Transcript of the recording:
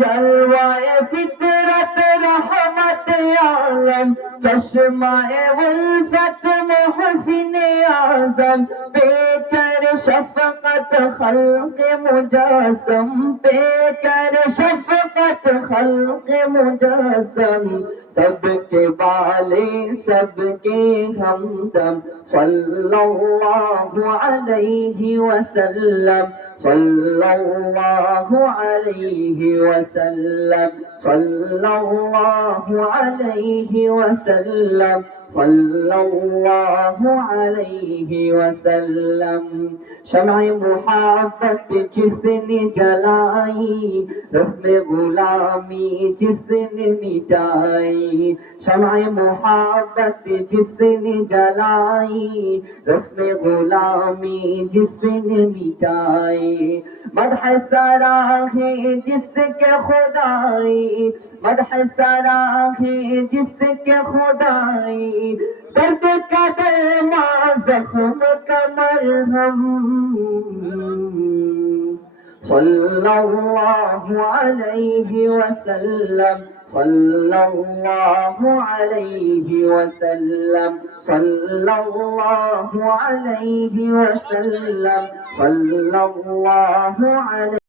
जलवाए फितरत रहमत आलम चश्माए उल्फत मोहसिन आजम पेकर शफकत खल्क मुजस्सम पेकर शफकत खल्क मुजस्सम सबके वाले सबके हमदम सल्लल्लाहु अलैहि वसल्लम सल्लल्लाहु अलैहि वसल्लम सल्लल्लाहु अलैहि वसल्लम सल्लल्लाहु अलैहि वसल्लम शम्अ मुहब्बत जिसने जलाई रस्म गुलामी जिसने मिटाई शम्अ मुहब्बत जिसने जलाई रस्म गुलामी जिसने मिटाई मदह सराहे जिसके खुदाई मदह सराहे जिसके खुदाई दर्द का दरमा जख्म का मरहम सल्लल्लाहु अलैहि वसल्लम सल्लल्लाहु अलैहि वसल्लम सल्लल्लाहु अलैहि वसल्लम सल्लल्लाहु अलैहि